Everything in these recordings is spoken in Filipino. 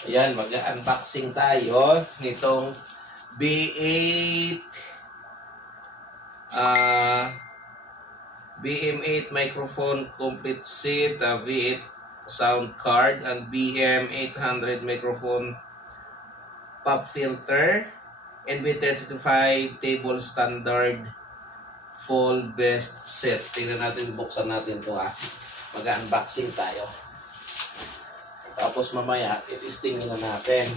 Ayan, mag-unboxing tayo nitong B8 BM8 microphone complete set, V8 sound card, and BM800 microphone pop filter, and B35 table standard full best set. Tingnan natin, buksan natin ito Mag-unboxing tayo. Tapos mamaya, itestingin na natin.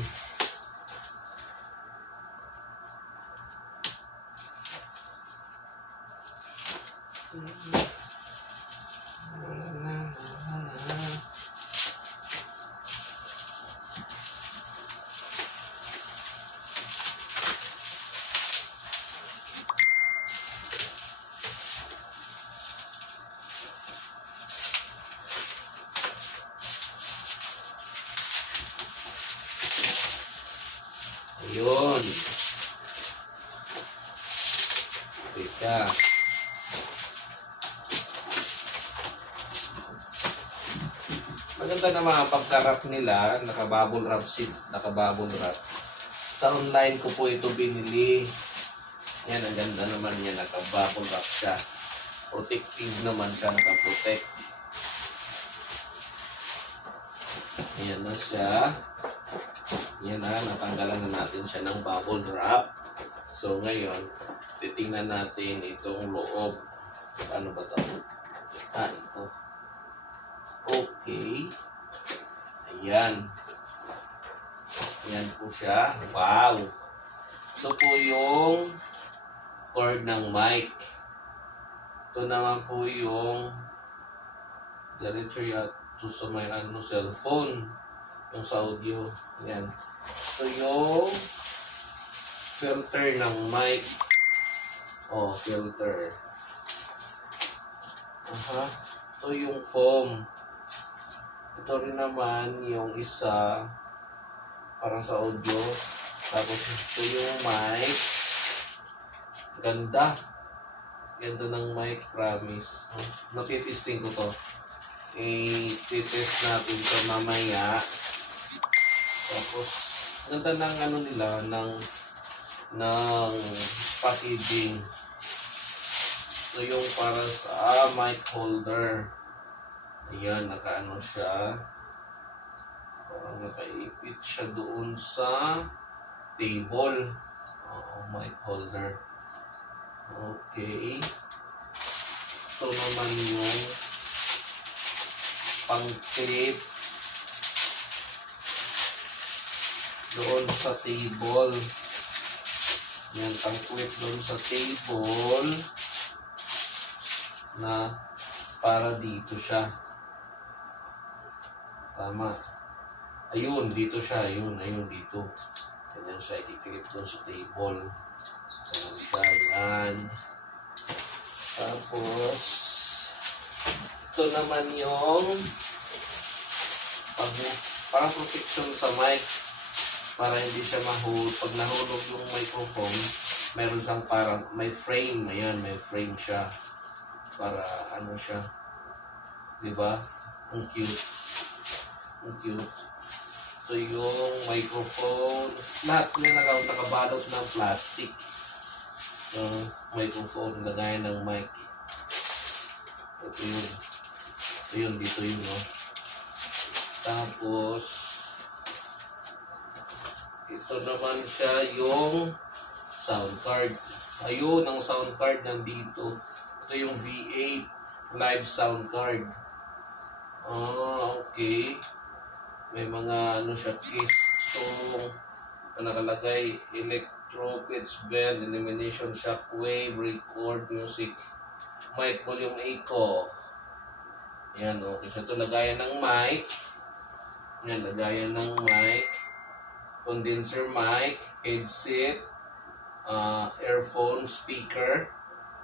Ayun. Teka. Maganda na mga pagka-wrap nila. Naka-bubble wrap sheet. Naka-bubble wrap. Sa online ko po ito binili. Yan, ang ganda naman niya. Naka-bubble wrap siya. Protective naman siya. Naka-protect. Ayan na siya. Yan natanggalan na natin siya ng bubble wrap. So ngayon, titingnan natin itong loob. Ano ba ito? Ito. Okay. Ayan. Ayan po siya. Wow! Ito po yung cord ng mic. Ito naman po yung diretso yato sa may cellphone. Yung sa audio. Ayan. Ito yung filter ng mic. Filter. Ito yung foam. Ito rin naman yung isa parang sa audio. Tapos ito yung mic. Ganda. Ganda ng mic, promise. Natitesting ko to. I-test natin ito mamaya. Tapos, ganda ng nila, ng packaging. Ito yung para sa mic holder. Ayan, nakaano siya. Parang nakaipit siya doon sa table. Mic holder. Okay. Ito naman yung pang-tape doon sa table. Yan, pang-clip doon sa table na para dito siya. Tama. Ayun, dito siya. Ayun dito. Ganyan siya, i-clip doon sa table. Ayun siya, yan. Tapos, ito naman yung parang protection sa mic. Para hindi siya mahulog. Pag nahulog yung microphone, meron siyang parang may frame. Ayan, may frame siya. Para ano siya. Diba? Ang cute. Ang cute. So yung microphone, lahat niya nakabalot ng plastic. Yung microphone, lagayan ng mic. Ito yun. Ito yun, dito yun, no? Tapos, ito naman siya yung sound card. Ayun, ang sound card nandito. Ito yung V8 live sound card. Okay. May mga siya, case. So, nakalagay, electro, pitch bend, elimination, shockwave, record, music, mic, volume, echo. Yan, okay. So, ito lagayan ng mic. Yan, lagayan ng mic. Condenser mic, headset, earphone, speaker,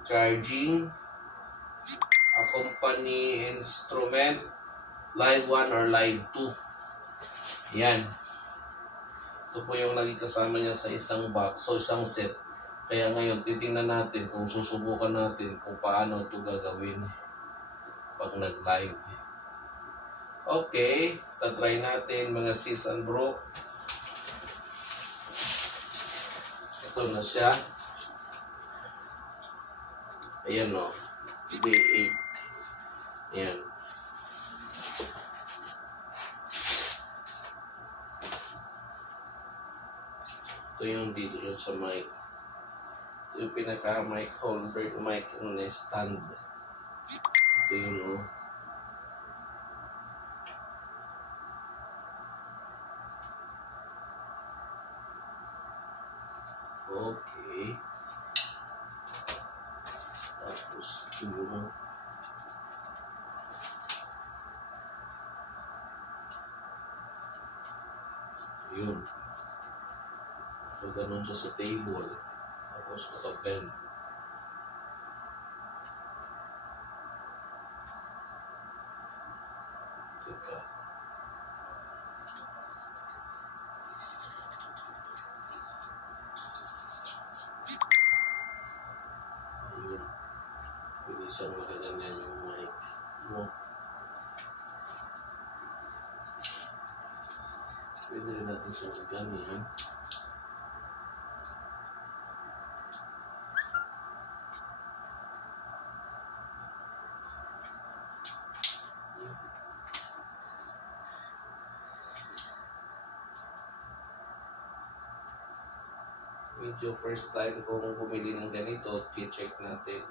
charging, accompany instrument, live 1 or live 2. Yan. Ito po yung lagi kasama niya sa isang box, so isang set. Kaya ngayon, titingnan natin kung susubukan natin kung paano ito gagawin pag nag-live. Okay, tatry natin mga sis and bro. Ito na siya. Ayan o. Day 8. Ayan. Ito yung dito yun sa mic. Ito yung pinaka-mic holder, mic na stand. Ito yun o. Okay. Tapos, yun. Yun. So, ganun siya sa table. Tapos, naka-bend. Teka. Ayun. Pwede siyang makaganyan yung mic mo. Pwede rin natin siyang ganyan. Medyo first time kong bumili ng ganito, i-check natin.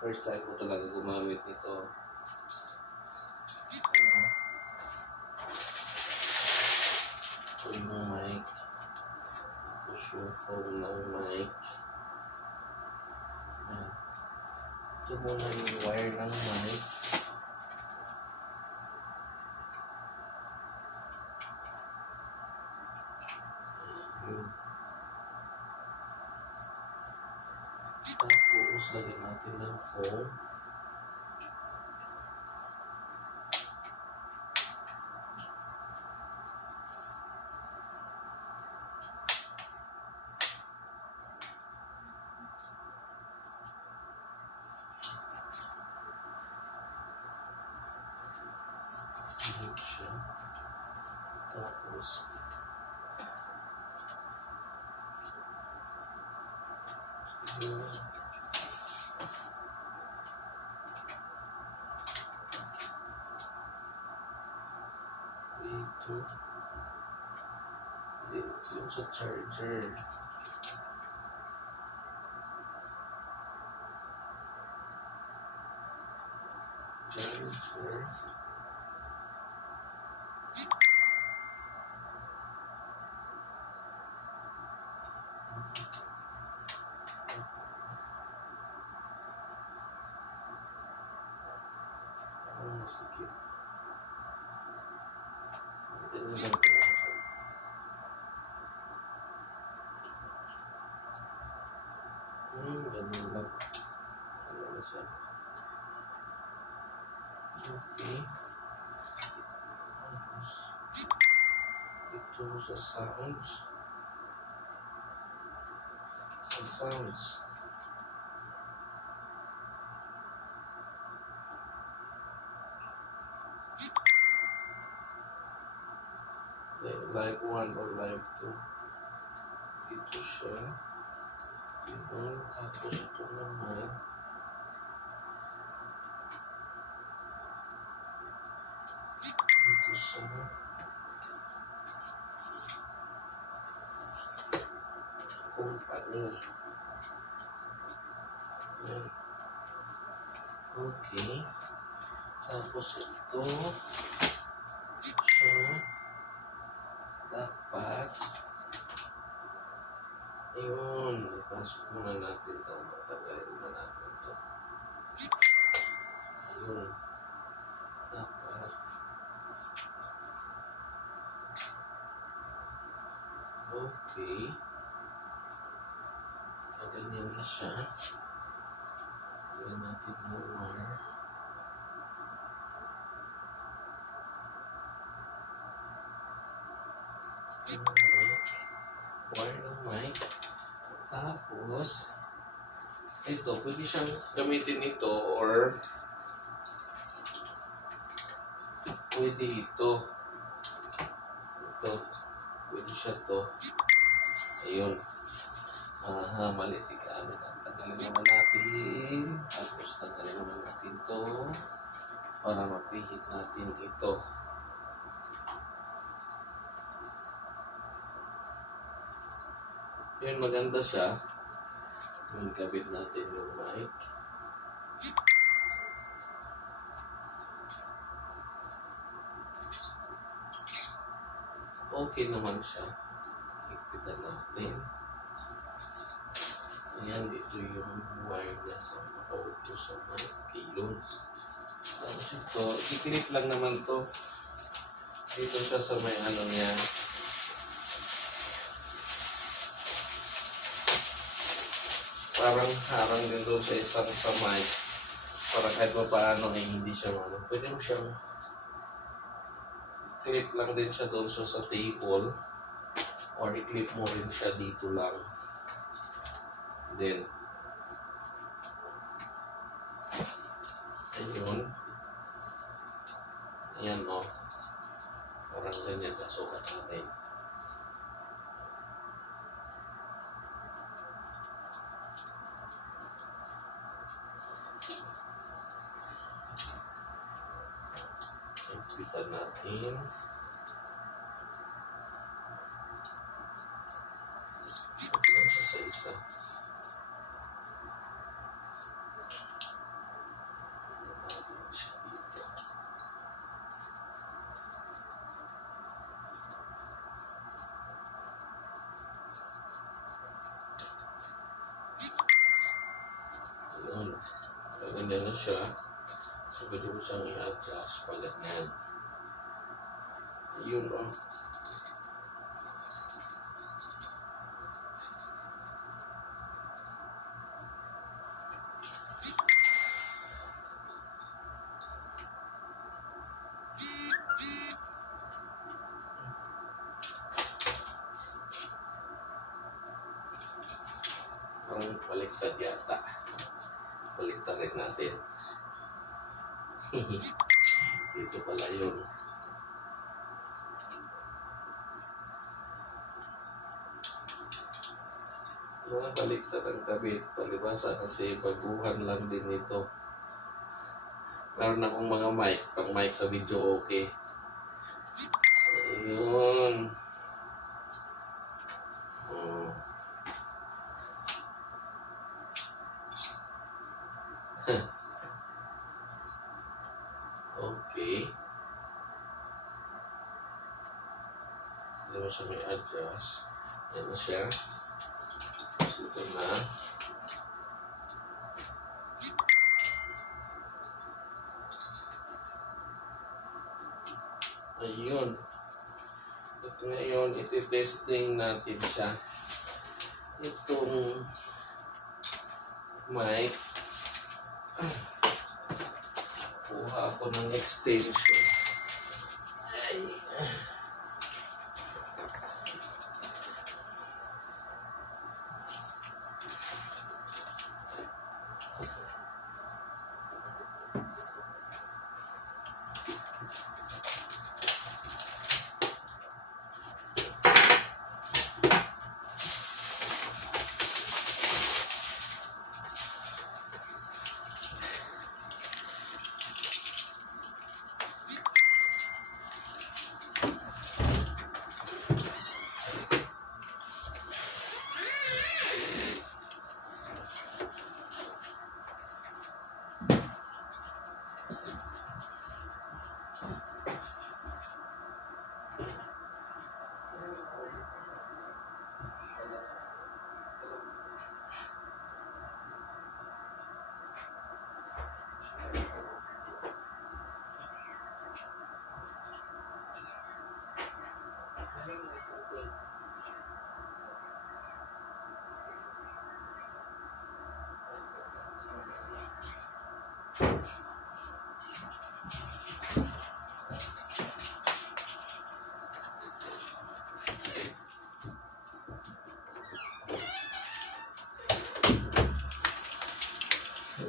First time ko talaga gumamit nito. Ito yung mic. Push yung phone ng mic. Ayan. Ito muna yung wire ng mic. Ayan. Tapos, lagyan natin ng phone. Ayan siya. Tapos, dito yung sa charger. Sige. Ganyan lang po. Ganyan lang. Ano na siya? Okay. Tapos, ito sa sounds. Sa sounds. Live 1 or live 2. Ito siya. Yun. Tapos ito naman. Ito sa company. Yan. Okay. Tapos ito siya. Dapat ayun, ipasok muna natin ito. Matagayin muna natin ito. Ayun. Dapat okay. Ganyan na siya. Ganyan natin yung wire. Wire ng mic. Tapos, ito, pwede siyang gamitin ito or pwede ito. Ito. Pwede siya to. Ayun. Aha, mali. Tika, tanggalin naman natin. Tapos tanggalin naman natin to. Para mapihit natin ito. Yun, maganda siya. Yun, kabit natin yung mic. Okay naman siya. Ipitan natin. Ayan, dito yung wire niya sa makaupo sa mic. Yun. Tapos ito, i-clip lang naman to. Dito siya sa may ano niya. Parang harang din doon sa isang sa mic. Para kahit pa paano ay hindi siya pwede mo siyang clip lang din siya doon sa table. Or i-clip mo rin siya dito lang. Then, ayun. Ayan o. Parang ganyan kasukat natin. Ipitan natin. Ipitan siya sa isa. Ayun. Gaganda na siya. So, pwede mo siyang i-adjust pa ganyan. Ayun o. Parang baliktad yata. Baliktad rin natin. Dito pala yun. Baliktad ang kabit. Palibasa kasi baguhan lang din ito. Meron akong mga mic. Pang mic sa video okay. Ayun. Okay. Hindi mo siya may adjust. Yan na siya. So, ito na. Ayun. At ngayon, iti-testing natin siya. Itong mic. Kuha ako ng extension. Ay.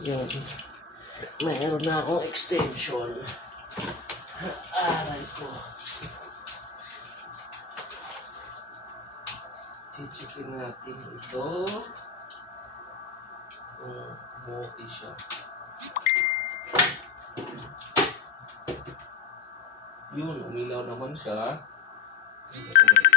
Yan. Mayroon na akong extension. Aray ko. Chichikin natin ito. Kung okay siya. Yun, umilaw naman siya.